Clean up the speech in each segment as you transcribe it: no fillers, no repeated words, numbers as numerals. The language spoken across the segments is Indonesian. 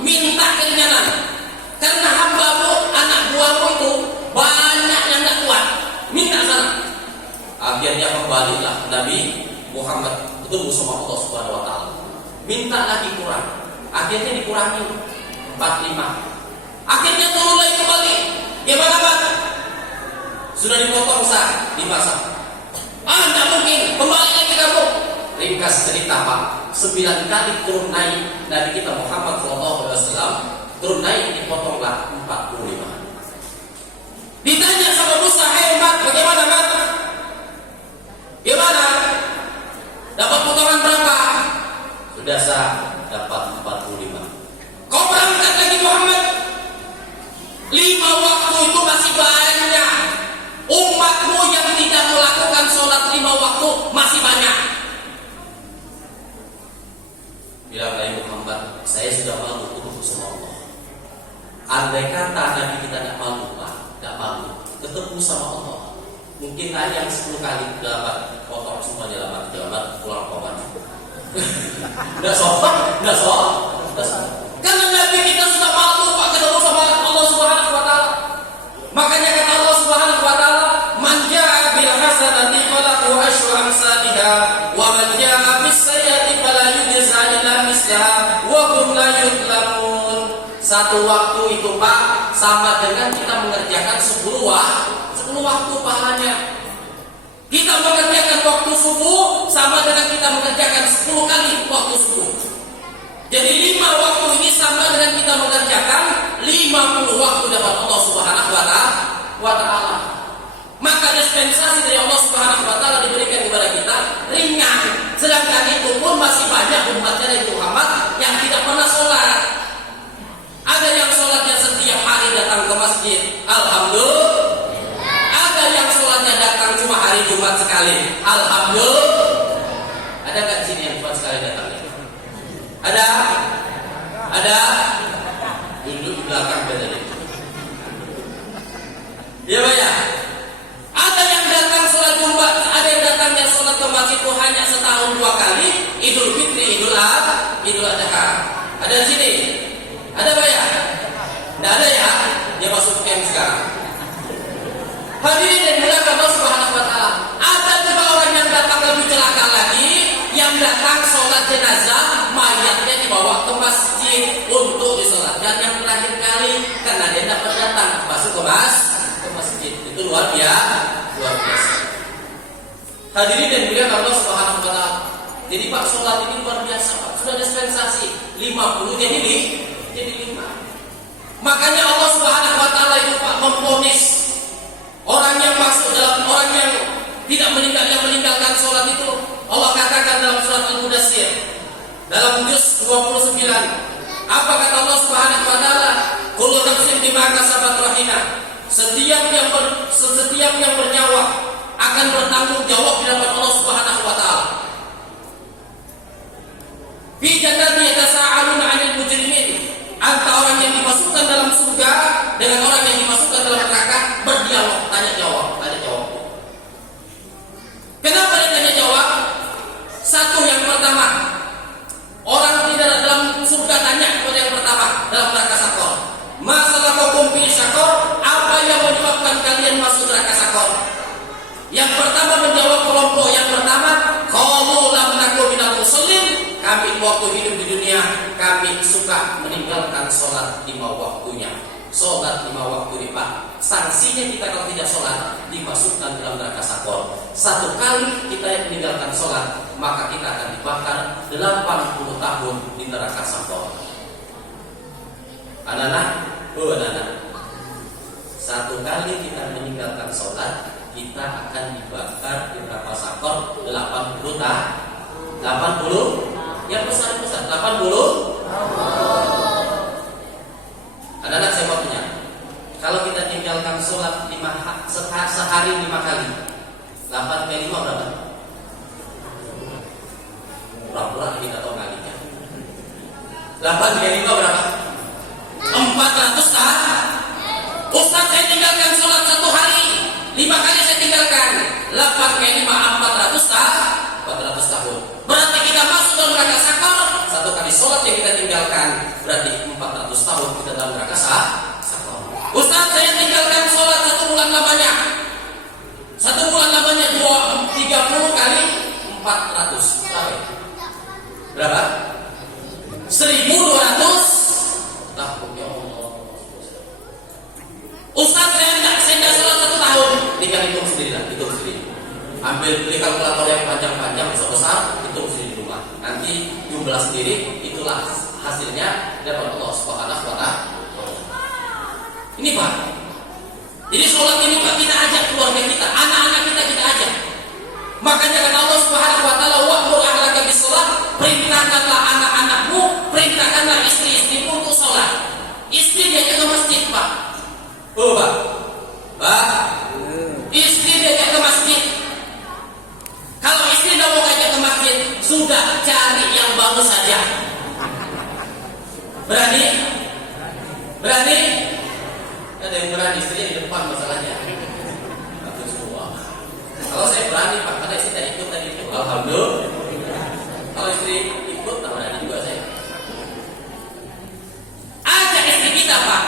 minta kenyanan. Karena hambamu, anak buahmu itu banyak yang tidak kuat, minta sana. Akhirnya kembalilah Nabi Muhammad ketemu sama Allah Subhanahu Wa Taala. Minta lagi kurang, akhirnya dikurangi 45. Akhirnya turun lagi kembali. Gimana Pak? Sudah dipotong sah, dimasak. Tidak mungkin, kembali lagi kamu. Ringkas cerita Pak, 9 kali turun naik Nabi kita Muhammad SAW, turun naik dipotonglah 45. Ditanya sama Musa, hebat, bagaimana Pak? Gimana? Dapat potongan berapa? Sudah sah, dapat 45. Kau berangkat lagi Muhammad. 5 waktu itu masih banyak. Umatmu yang tidak melakukan sholat 5 waktu masih banyak. Bilang Nabi Muhammad, saya sudah malu ketemu sama Allah. Andai kata Nabi kita tidak malu Pak, tidak malu ketemu sama Allah, mungkin ayam 10 kali dapat potong semuanya dapat pulang kawan. Tidak sopan. Karena Nabi kita sudah malu Pak ketemu sama Allah Subhanahu Wa Taala. Makanya kata Allah Subhanahu Wa Taala, man jaa bil hasanati falahu asyru amsalha wa man jaa bis sayyi'ati fala yujza illa mislaha wa hum la yuzlamun. Satu waktu itu Pak sama dengan kita mengerjakan 10 waktu pahalanya. Kita mengerjakan waktu subuh sama dengan kita mengerjakan 10 kali waktu subuh. Jadi 5 waktu ini sama dengan kita mengerjakan 50 waktu dapat Allah Subhanahu Wa Taala. Maka dispensasi dari Allah Subhanahu Wa Taala diberikan kepada kita ringan. Sedangkan itu pun masih banyak umatnya Nabi Muhammad yang tidak pernah sholat. Ada yang sholatnya setiap hari datang ke masjid, alhamdulillah. Ada yang sholatnya datang cuma hari Jumat sekali, alhamdulillah. Ada nggak di sini yang Jumat sekali datang? Ada. Duduk di belakang tadi. Ya Pak ya. Ada yang datang sholat Jumat, ada yang datangnya sholat ke masjid itu hanya setahun 2 kali, Idul Fitri, Idul Adha. Ada di sini? Ada Pak ya? Tidak ada ya? Dia masuk camp sekarang. Hadirin dan muliakan Allah Subhanahu Wa Taala. Ada juga orang yang datang lebih celaka lagi, yang datang sholat jenazah, mayatnya dibawa ke masjid untuk disolatkan yang terakhir kali karena dia dapat datang masuk ke masjid. Itu luar biasa. Hadirin dan muliakan Allah Subhanahu Wa Taala. Jadi Pak, sholat ini luar biasa Pak. Sudah dispensasi 50 jadi 5. Makanya Allah Subhanahu Wa Taala itu Pak memvonis orang yang masuk dalam orang yang tidak meninggalkan sholat itu. Allah katakan dalam surat Al-Mudaththir dalam juz 29, apa kata Allah Subhanahu Wa Taala? Kullu nafsin bima kasabat rahina. Setiap yang bernyawa akan bertanggung jawab di hadapan Allah Subhanahu Wa Taala. Fi jannati yatasaaluna 'anil mujrimin. Antara orang yang dimasukkan dalam surga dengan orang yang dimasukkan dalam neraka berdialog, tanya jawab. Kenapa dia tanya jawab? Satu, yang pertama, orang tidak dalam surga tanya kepada yang pertama dalam neraka sakor. Masalahkum fi sakor, apa yang menyebabkan kalian masuk neraka sakor? Yang pertama menjawab kelompok yang pertama, qalu lam naku minal musallin. Kami waktu hidup di dunia kami suka meninggalkan sholat 5 waktunya. Sholat 5 waktu Pak. Sanksinya kita kalau tidak sholat dimasukkan dalam neraka sakor. 1 kali kita meninggalkan sholat, maka kita akan dibakar 80 tahun di neraka sakor. Anak-anak, 1 kali kita meninggalkan sholat, kita akan dibakar di neraka sakor 80 tahun. 80? Yang besar-besar 80. Anak-anak saya mau tanya, kalau kita tinggalkan sholat sehari 5 kali, 8 kali 5 berapa? Pura-pura kita tahu ngalinya. 8 kali 5 berapa? 400 tahun. Ustaz, saya tinggalkan sholat 1 hari 5 kali saya tinggalkan, 8 kali 5 400 tahun. 400 tahun. Berarti kita masuk dalam neraka sakor 1 kali sholat yang kita tinggalkan berarti 400 100 tahun kita dalam neraka satu. Ustaz, saya tinggalkan sholat 1 bulan lamanya. 1 bulan lamanya 30 kali 400. Berapa? 1.200 tahun. Ya Allah. Ustaz, saya tidak sholat 1 tahun. Tinggal hitung sendiri lah, hitung sendiri. Ambil beli kalkulator yang panjang-panjang besar-besar, hitung sendiri di rumah. Nanti jumlah sendiri, itulah hasilnya dari Allah Subhanahu wa Ta'ala. Ini Pak. Jadi sholat ini Pak, kita ajak keluarga kita, anak-anak kita ajak. Makanya kata Allah Subhanahu wa Ta'ala, wa'mur ahlaka bis-shalah, perintahkanlah anak-anakmu, perintahkanlah istri-istrimu untuk sholat. Istri diajak ke masjid Pak. Oh Pak. Istri diajak ke masjid. Kalau istri tidak mau ngajak ke masjid, sudah cari yang bagus saja. Berani? Berani? Ada yang berani, istrinya di depan masalahnya. Bagus semua. Kalau saya berani Pak, karena istri tidak ikut tadi itu. Alhamdulillah. Kalau istri ikut, tak berani juga saya. Ajak istri kita Pak.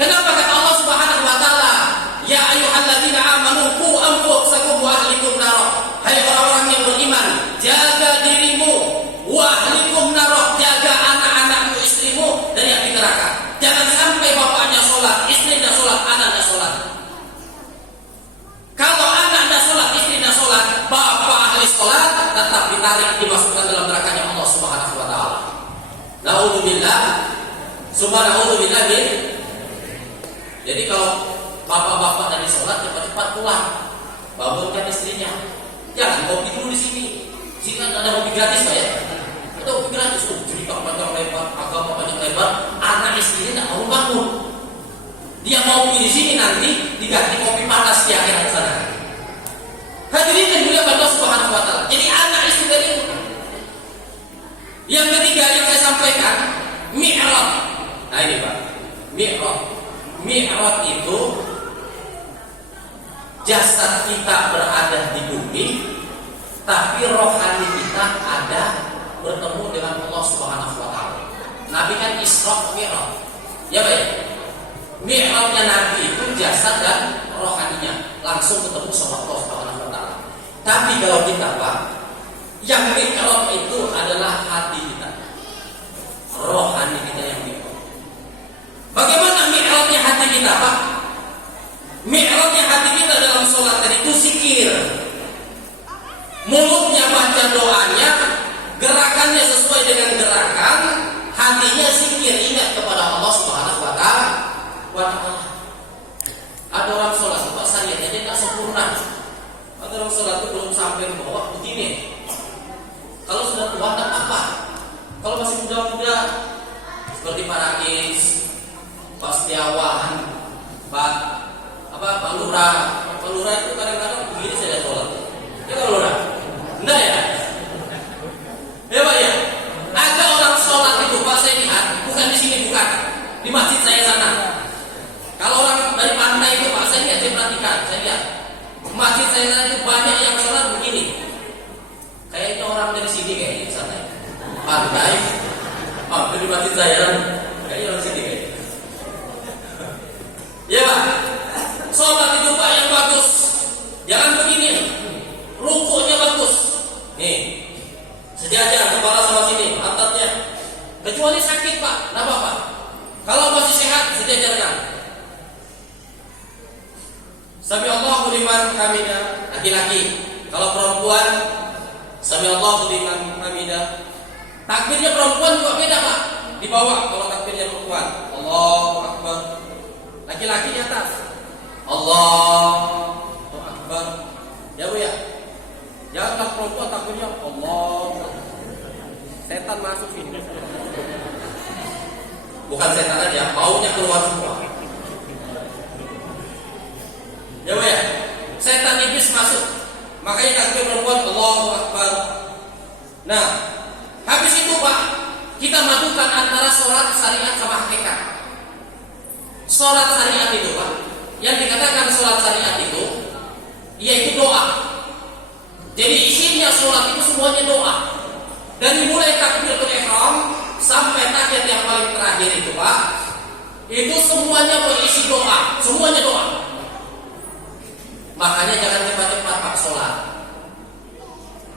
Kenapa kata Allah Subhanahu wa Ta'ala, ya ayyuhalladzina amanu qu anfusakum wa ahlikum nar. Hai orang-orang yang beriman, jaga dirimu, wa ahlikum nar, jaga anak-anakmu, istrimu dari api neraka. Jangan sampai bapaknya sholat, istri tidak sholat, anak tidak sholat. Kalau anak tidak sholat, istri tidak sholat, bapak ahli sholat tetap ditarik, dimasukkan dalam nerakanya Allah Subhanahu wa Ta'ala. Na'udzubillah, subhanallah. Jadi kalau bapak-bapak dari sholat cepat-cepat pulang, bangunkan istrinya. Jangan kopi dulu di sini. Sini kan ada kopi gratis Pak ya. Ada kopi gratis. Cerita panjang lebar, agama panjang lebar. Anak istrinya tidak mau bangun. Dia mau di sini nanti diganti kopi panas di akhirat sana. Hadirin yang mulia Allah Subhanahu wa Ta'ala. Jadi anak istri tadi. Yang ketiga yang saya sampaikan, mi'raj. Nah ini Pak, mi'raj. Mi'raj itu jasad kita berada di bumi, tapi rohani kita ada bertemu dengan Allah Subhanahu wa Ta'ala. Nabi kan Isra Mi'raj. Ya baik. Mi'rajnya Nabi itu jasad dan rohaninya langsung ketemu sama Allah Subhanahu wa Ta'ala. Tapi kalau kita Pak, yang Mi'raj itu adalah hati kita, rohani kita yang Mi'raj. Bagaimana Mi'rajnya hati kita Pak? Mi'rajnya hati kita dalam sholat tadi itu zikir. Mulutnya baca doanya, gerakannya sesuai dengan gerakan, hatinya zikir, ingat kepada Allah Subhanahu wa Ta'ala. Ada orang sholat Pak, syariatnya dia tak sempurna. Ada orang sholat itu belum sampai ke bawah begini. Kalau sudah tua tak apa. Kalau masih muda-muda seperti Pak Rais, Pak Setiawan, Pak Lurah. Pak Lurah itu kadang-kadang begini saya sholat. Ya Pak Lurah? Enggak ya? Ya Pak ya? Ada orang sholat itu Pak saya lihat, bukan di sini, bukan di masjid saya sana. Kalau orang dari pantai itu Pak saya lihat, saya perhatikan, saya lihat masjid saya sana itu banyak yang sholat begini. Kayaknya orang dari sini kayaknya di sana. Pantai, dari masjid saya kayaknya orang sini kayaknya. Ya Pak, sholat itu Pak yang bagus. Jangan begini, rukuknya bagus. Nih, sejajar kepala sama sini, pantatnya. Kecuali sakit Pak, tidak apa-apa. Kalau masih sehat, sejajarkan. Sami Allahu liman hamidah, laki-laki. Kalau perempuan, Sami Allahu liman hamidah. Takbirnya perempuan juga beda Pak. Di bawah kalau takbirnya perempuan, Allahu Akbar. Laki-laki di atas, Allahu Akbar. Ya Bu ya. Jangan perempuan takbirnya Allah. Setan masuk sini. Bukan setan aja, baunya keluar semua. Ya Bu ya. Setan iblis masuk. Makanya takbir perempuan Allahu Akbar. Nah, habis itu Pak, kita madukan antara sholat syariat sama hakikat. Sholat syariat itu Pak, yang dikatakan sholat syariat itu yaitu doa. Jadi isinya sholat itu semuanya doa. Dari mulai takbiratul ihram sampai tahiyat yang paling terakhir itu Pak, itu semuanya berisi doa, semuanya doa. Makanya jangan cepat-cepat Pak sholat.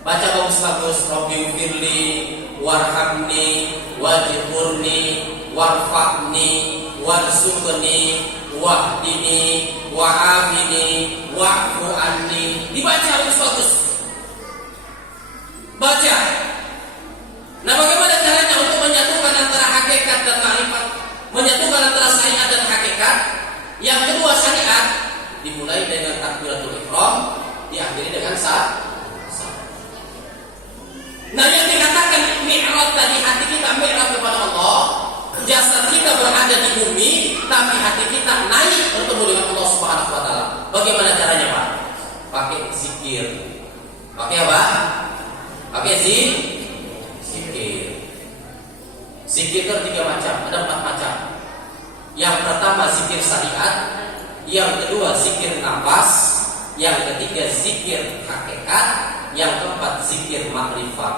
Baca bagus-bagus, Rabbi firli warhamni wajburni warfa'ni warzuqni wahdini wa'afini wa'fu anni. Dibaca bagus-bagus. Baca. Nah, bagaimana caranya untuk menyatukan antara hakikat dan ma'rifat, menyatukan antara syariat dan hakikat? Yang kedua, syariat dimulai dengan takbiratul ihram, diakhiri dengan salat. Nah, yang dikatakan mi'raj tadi, hati kita mi'raj kepada Allah, jasad kita berada di bumi, tapi hati kita naik bertemu dengan Allah Subhanahu wa taala. Bagaimana caranya, Pak? Pakai zikir. Pakai apa? Pakai zikir. Zikir itu ada 3 macam, ada 4 macam. Yang pertama zikir syariat, yang kedua zikir nafas, yang ketiga zikir hakikat, yang keempat zikir makrifat.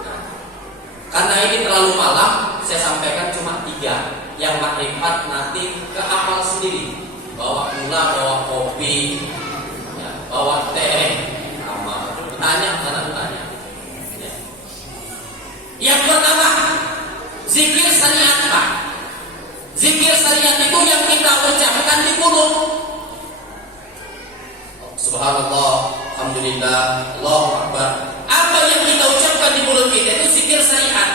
Nah, karena ini terlalu malam, saya sampaikan cuma 3. Yang makrifat nanti ke hafal sendiri. Bawa gula, bawa kopi, ya, bawa teh, sama tanya. Ya. Yang pertama zikir syariat Pak. Zikir syariat itu yang kita ucapkan di mulut. Subhanallah, alhamdulillah, Allahu akbar. Apa yang kita ucapkan di mulut kita itu zikir syariat.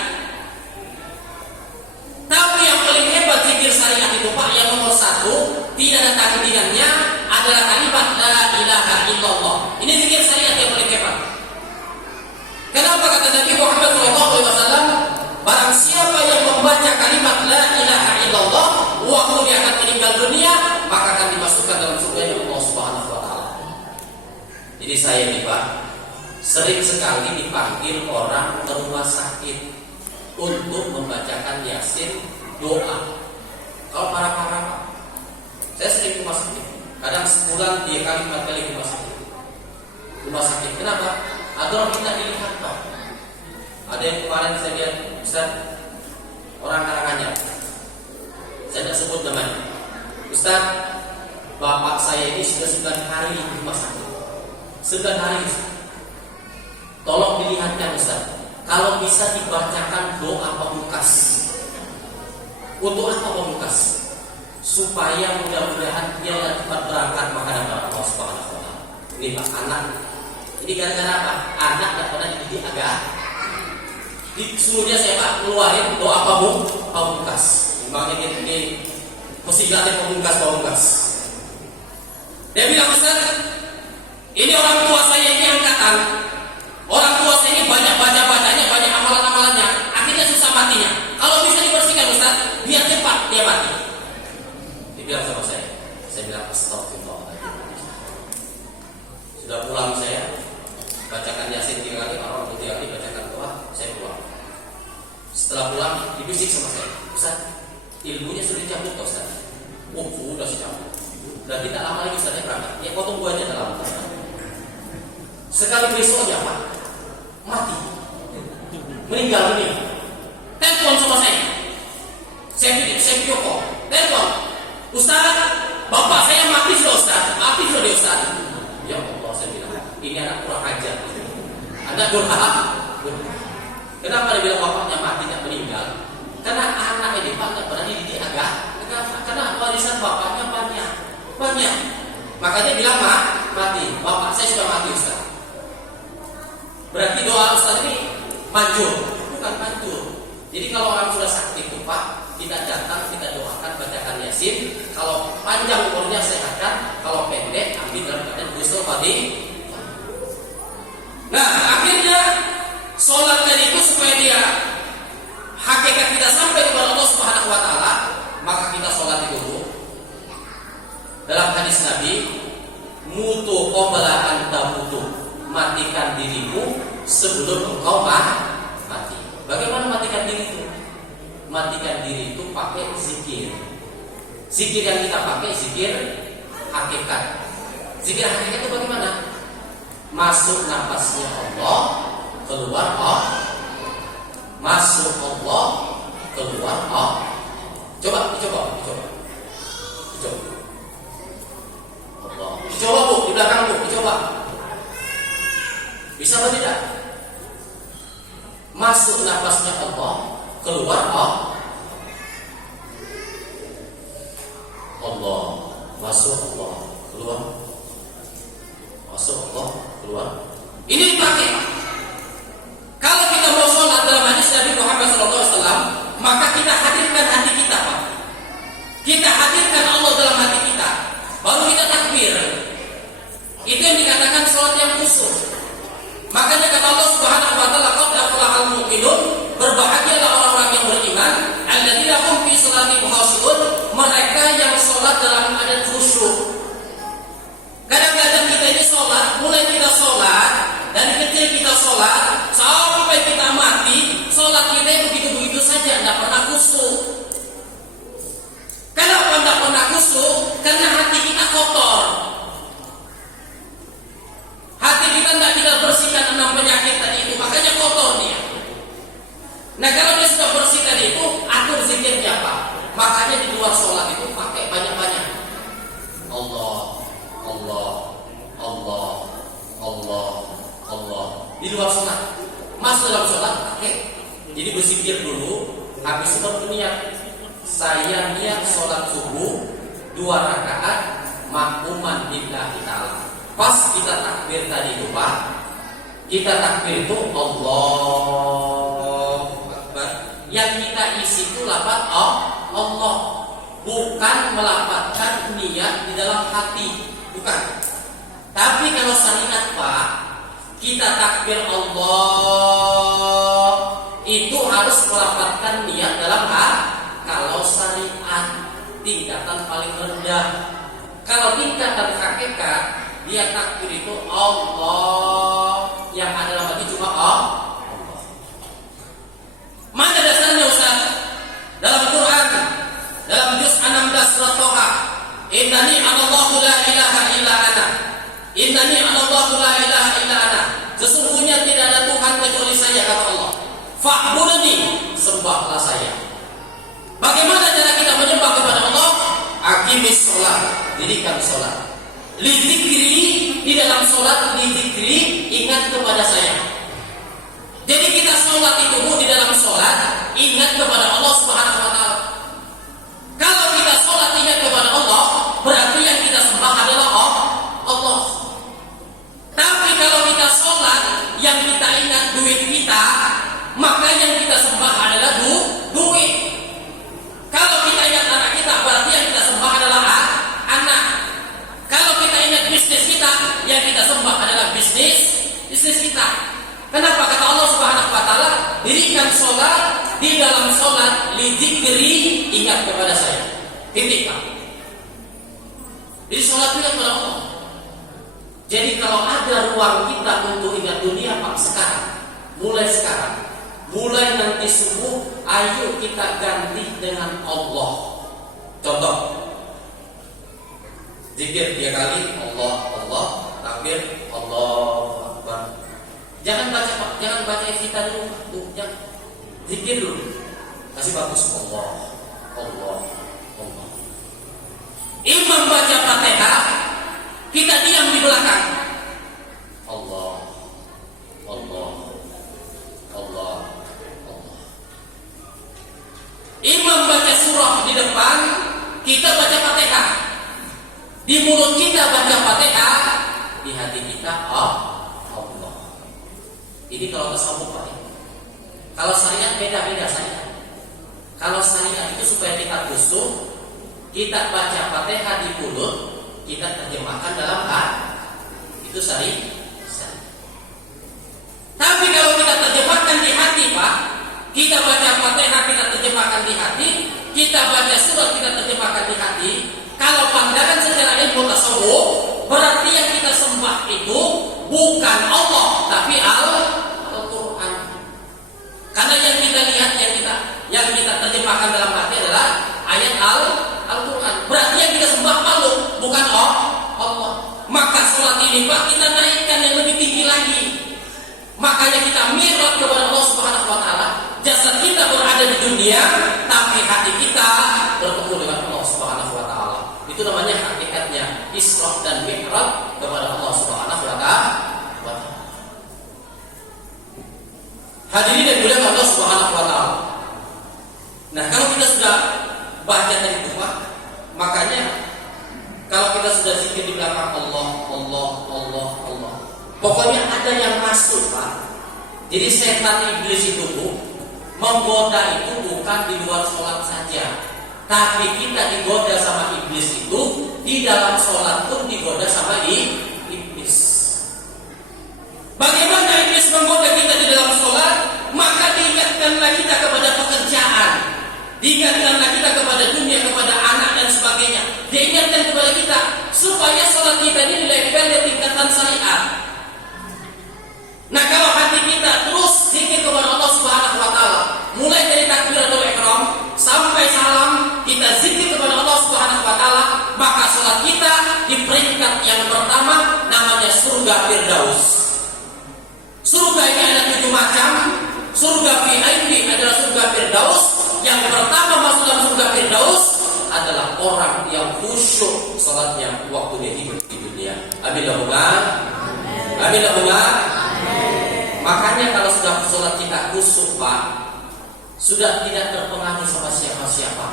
Tapi yang paling hebat zikir syariat itu Pak, yang nomor 1, tidak ada tandingannya, adalah kalimat la ilaha illallah. Ini zikir syariat yang paling hebat. Kenapa kata Nabi Muhammad SAW, barang siapa yang membaca kalimat la ilaha illallah, waktu dia akan meninggal dunia, maka akan dimasukkan dalam surga Allah Subhanahu wa taala. Jadi saya nih Pak, sering sekali dipanggil orang ke rumah sakit untuk membacakan Yasin, doa. Kalau para Pak, saya sering ke rumah sakit. Kadang sebulan 3 kali 4 kali ke rumah sakit. Rumah sakit kenapa? Ada orang kita dilihat Pak. Ada yang kemarin saya lihat Ustaz, orang Karanganyar. Saya tidak sebut namanya. Ustaz, bapak saya ini sudah 9 hari di rumah sakit. 9 hari Ustaz. Tolong dilihatkan Ustaz, kalau bisa dibacakan doa pamungkas. Untuk apa pamungkas? Supaya mudah-mudahan dia cepat berangkat menghadap Allah Subhanahu wa taala. Ini Pak, anak. Ini gara-gara apa? Anak tidak pernah dididik agak. Disuruhnya saya Pak keluarin doa pamungkas. Makanya ini mesti dilatih pamungkas. Dia bilang, Ustaz, ini orang tua saya ini angkatan. Orang tua saya ini banyak baca-bacanya, banyak amalan-amalannya. Akhirnya susah matinya. Kalau bisa dibersihkan Ustaz, biar cepat dia mati. Dia bilang sama saya bilang astagfirullahaladzim. Sudah pulang saya, bacakan Yasin 3 kali, orang 3 kali, bacakan doa, saya pulang. Setelah pulang, dibisik sama saya, Ustaz, ilmunya sudah dicabut Ustaz. Oh, sudah dicabut. Berarti tak lama lagi Ustaz berangkat. Ya potong gua aja dalam Ustaz. Sekali besoknya Pak, mati, meninggal dunia. Telepon sama saya. Saya video call. Telepon, Ustaz, bapak saya mati sudah Ustaz. Mati sudah dia Ustaz. Ya Allah, saya bilang, ini anak kurang ajar. Anak durhaka. Kenapa dia bilang bapaknya mati tidak meninggal? Karena anak ini Pak tidak pernah dididik agak. Karena warisan bapaknya banyak. Makanya dia bilang mati. Bapak saya sudah mati Ustaz. Berarti doa Ustaz ini manjur, bukan manjur. Jadi kalau orang sudah sakit itu Pak, kita datang, kita doakan, bacakan Yasin. Kalau panjang umurnya sehatkan, kalau pendek ambil dalam keadaan Husnul Khotimah. Nah, akhirnya sholat tadi itu supaya dia hakikat kita sampai kepada Allah Subhanahu wa taala, maka kita sholat itu dulu. Dalam hadis Nabi, mutu qabla an tamutu, matikan dirimu sebelum engkau mati. Bagaimana matikan diri itu? Matikan diri itu pakai zikir. Zikir yang kita pakai zikir hakikat. Zikir hakikat itu bagaimana? Masuk nafasnya Allah, keluar Allah. Masuk Allah, keluar Allah. Coba, dicoba. Allah. Dicoba Bu, di belakang Bu, dicoba. Bisa atau tidak? Masuk nafasnya Allah, keluar Allah. Allah, masuk Allah, keluar. Masuk Allah, keluar. Ini dipakai. Kalau kita mau sholat dalam hadis Nabi Muhammad SAW, maka kita hadirkan hati kita, Pak. Kita hadirkan Allah dalam hati kita, baru kita takbir. Itu yang dikatakan sholat yang khusyuk. Makanya kata Allah Subhanahu wa taala, qad aflahal mu'minun, berbahagialah orang-orang yang beriman, alladzina hum fi sholatihim khashi'un, mereka yang sholat dalam keadaan khusyuk. Kadang-kadang kita ini sholat, mulai kita sholat, dari kecil kita sholat, sampai kita mati, sholat kita itu begitu-begitu saja, tidak pernah khusyuk. Kenapa tidak pernah khusyuk? Karena hati kita kotor. Hati kita tidak kita bersihkan 6 penyakit tadi itu, makanya kotor dia. Nah kalau dia sudah bersihkan itu, atur zikirnya Pak. Makanya di luar sholat itu pakai banyak-banyak. Allah, Allah, Allah, Allah, Allah. Di luar sholat, masuk dalam sholat pakai. Jadi berzikir dulu, habis itu berniat. Saya niat sholat subuh 2 rakaat makmuman billahi ta'ala. Pas kita takbir tadi itu Pak, kita takbir itu Allah Akbar. Yang kita isi itu lafaz Allah, bukan melafazkan niat di dalam hati, bukan. Tapi kalau syariat Pak, kita takbir Allah itu harus melafazkan niat dalam hati. Kalau syariat tingkatan paling rendah. Kalau tingkatan hakikat, dia takbir itu Allah, yang ada dalam hati cuma Allah. Mana dasarnya Ustaz? Dalam Quran, dalam juz 16 surat Toha, innani anallahu la ilaha illa ana. Innani anallahu la ilaha illa ana. Sesungguhnya tidak ada Tuhan kecuali saya, kata Allah. Fa'budni, sembahlah saya. Bagaimana cara kita menyembah kepada Allah? Aqimis sholat, dirikan sholat. Lidzikri, di dalam sholat lidzikri, ingat kepada saya. Jadi kita sholat itu di dalam sholat ingat kepada Allah Subhanahu wa taala. Kalau kita sholat ingat kepada Allah, berarti yang kita sembah adalah Allah. Tapi kalau kita sholat yang kita ingat duit kita, maka yang kita sembah adalah duit. Kalau kita ingat anak kita, berarti yang kita sembah adalah anak. Kalau kita ingat bisnis kita, yang kita sembah adalah bisnis kita. Kenapa? Kata Allah Subhanahu wa taala, dirikan sholat, di dalam sholat lidzikri, ingat kepada saya. Titik Pak. Jadi sholat ingat kepada Allah. Jadi kalau ada ruang kita untuk ingat dunia Pak, sekarang, mulai sekarang, mulai nanti subuh, ayo kita ganti dengan Allah. Contoh, zikir 3 kali, Allah, Allah, takbir, Allah Akbar. Jangan baca kita dulu, jangan. Zikir dulu, masih bagus. Allah, Allah, Allah. Imam baca Fatihah, kita diam di belakang. Allah, Allah, Allah, Allah. Imam baca surah di depan, kita baca Fatihah. Di mulut kita baca Fatihah, di hati kita Allah. Ini kalau tasawuf Pak. Kalau syariat beda-beda syariat. Kalau syariat itu supaya kita khusyuk, kita baca Fatihah di mulut, kita terjemahkan dalam hati. Itu syariat. Tapi kalau kita terjemahkan di hati Pak, kita baca Fatihah kita terjemahkan di hati, kita baca surat kita terjemahkan di hati. Kalau pandangan secara ilmu tasawuf, berarti yang kita sembah itu bukan Allah, tapi Al-Quran. Karena yang kita lihat, yang kita terjemahkan dalam hati adalah ayat Al-Quran. Berarti yang kita sembah makhluk, bukan Allah. Maka sholat ini Pak, kita naikkan yang lebih tinggi lagi. Makanya kita mi'raj kepada Allah Subhanahu wa taala. dunia, tapi hati kita bertemu dengan Allah Subhanahu wa taala. Itu namanya hakikatnya Isra dan Mi'raj kepada Allah Subhanahu wa taala. Hadirin yang dimuliakan Allah Subhanahu wa taala. Nah, kalau kita sudah baca tadi itu Pak, makanya kalau kita sudah zikir di belakang Allah, Allah, Allah, Allah, pokoknya ada yang masuk Pak. Jadi setan iblis itu menggoda itu bukan di luar sholat saja, tapi kita digoda sama iblis itu di dalam sholat pun digoda sama iblis. Bagaimana iblis menggoda kita di dalam sholat? Maka diingatkanlah kita kepada pekerjaan, diingatkanlah kita kepada dunia, kepada anak dan sebagainya. Diingatkan kepada kita supaya sholat kita ini level di tingkatan syariat. Nah, kalau hati kita terus zikir kepada Allah Subhanahu wa taala, mulai dari takbiratul ihram sampai salam kita zikir kepada Allah Subhanahu wa taala, maka salat kita di peringkat yang pertama namanya surga Firdaus. Surga ini ada 7 macam. Surga VIP adalah surga Firdaus. Yang pertama masuk dalam surga Firdaus adalah orang yang khusyuk salatnya waktu dia hidup di dunia. Amin Allahumma. Amin Allahumma. Makanya kalau sudah sholat kita khusyuk Pak, sudah tidak terpengaruh sama siapa-siapa.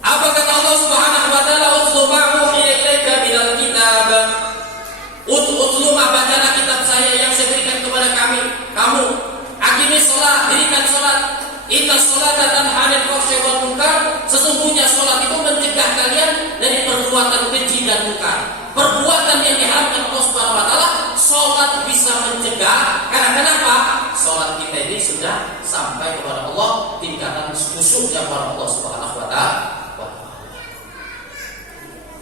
Apa kata Allah Subhanahu wa taala? Utlu ma uhiya ilaika minal kitab. Utlu ma, bacalah kitab saya yang saya berikan kepada kamu. Aqimi sholat, dirikan sholat. Inna sholata tanha 'anil fahsya'i wal munkar. Sesungguhnya sholat itu mencegah kalian dari perbuatan keji dan munkar. Perbuatan yang diharamkan Allah Subhanahu wa taala, sholat bisa mencegah. Karena kenapa? Sholat kita ini sudah sampai kepada Allah tingkatan khusyuk yang kepada Allah Subhanahu wa taala.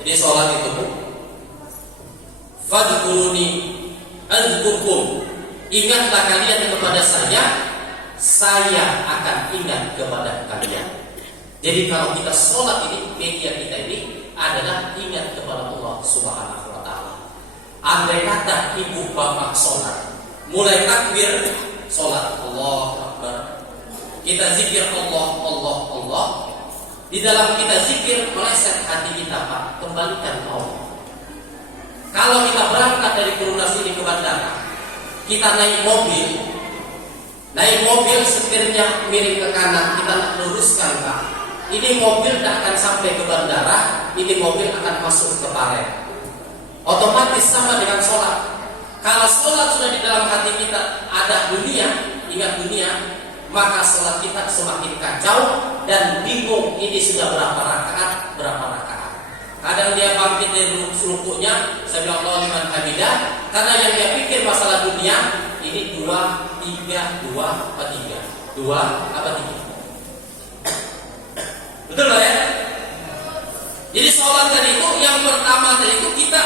Jadi sholat itu fadhkuruni azkurkum. Ingatlah kalian kepada saya akan ingat kepada kalian. Jadi kalau kita sholat ini, media kita ini adalah ingat kepada Allah Subhanahu wa taala. Andai kata ibu bapak sholat, mulai takbir sholat Allahu Akbar, kita zikir Allah, Allah, Allah. Di dalam kita zikir meleset hati kita Pak, kembalikan ke Allah. Kalau kita berangkat dari Perumnas ini ke bandara, kita naik mobil setirnya miring ke kanan, kita nak luruskan Pak. Ini mobil tidak akan sampai ke bandara, ini mobil akan masuk ke Paren. Otomatis sama dengan sholat. Kalau sholat sudah di dalam hati kita ada dunia, ingat dunia, maka sholat kita semakin kacau dan bingung ini sudah berapa rakaat. Kadang dia bangkit dari rukuknya, sami'allahu liman hamidah, karena yang dia pikir masalah dunia, ini 2, 3, 2 apa 3? 2 apa 3? Betul lah ya? Jadi sholat tadi itu, yang pertama tadi itu kita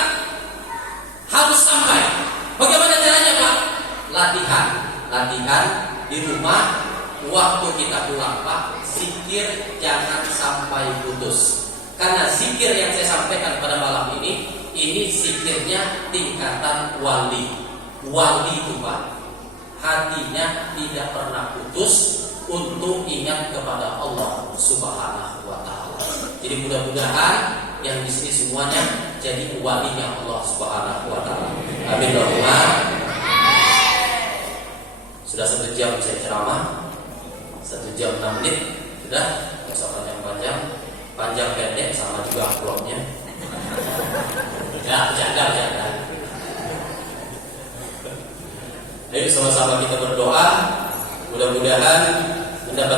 harus sampai. Bagaimana caranya Pak? Latihan di rumah. Waktu kita pulang Pak, zikir jangan sampai putus. Karena zikir yang saya sampaikan pada malam ini zikirnya tingkatan wali. Wali itu Pak, hatinya tidak pernah putus untuk ingat kepada Allah Subhanahu wa taala. Jadi mudah-mudahan yang di sini semuanya jadi walinya Allah Subhanahu wa taala. Amin Allahumma. Sudah 1 jam saya ceramah, 1 jam 6 menit sudah, nggak usah panjang pendek sama juga uploadnya. Ya, bercanda. Ayo sama-sama kita berdoa, mudah-mudahan mendapat